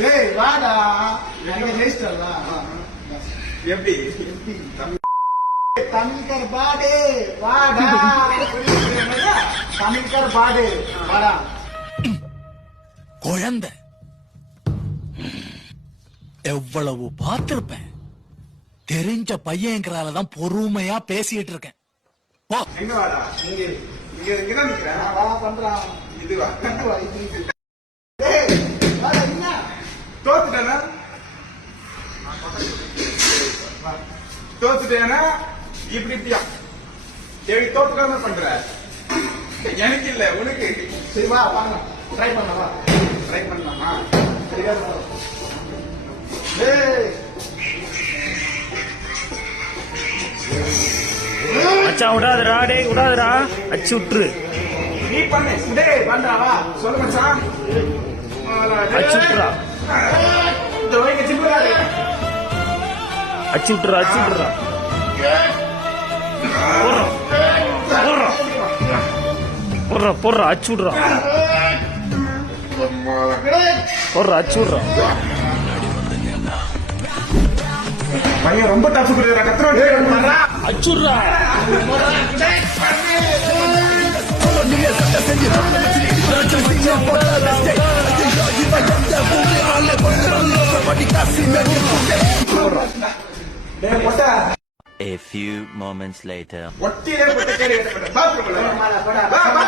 டேய் வாடா எங்க ஜெயிச்சிட்டல எப்படி தமிழ்கர் பாடே வாடா தமிழ்கர் பாடே வாடா குழந்தை எவ்வளவு பார்த்திருப்பேன். தெரிஞ்ச பையன்கிறாலதான் பொறுமையா பேசிட்டு இருக்கேன். எங்க வாடா இங்கதான் நிக்கிறேன். வா பண்றான் இதுவா டேய் வாடா என்ன தோத்துட்டேனா இப்படியா எப்படி தோத்துக்காம பண்ற எனக்கு இல்ல உனக்கு. சரி வா வாங்க ட்ரை பண்ணவா ட்ரை பண்ணலாமா? சரியா டேய் மச்சான் விடாதடா, டேய் விடாதடா, அச்சு விட்டுரு. நீ பண்ணு. டேய் பண்றா வா சொல்லு மச்சான். அச்சு விட்டுறா, இந்த வைக்க சிம்பிளாரு. அச்சு விட்டுறா, அச்சு விட்டுறா. போடுறா அச்சு விடுறா, போடுறா அச்சு விடுறா. பையன் ரொம்ப டஃப் கொடுக்குறா. கத்துறா அச்சுடுறா. A few moments later. ஒட்டிலே போட்டு கேடு பாத்ரூம்ல.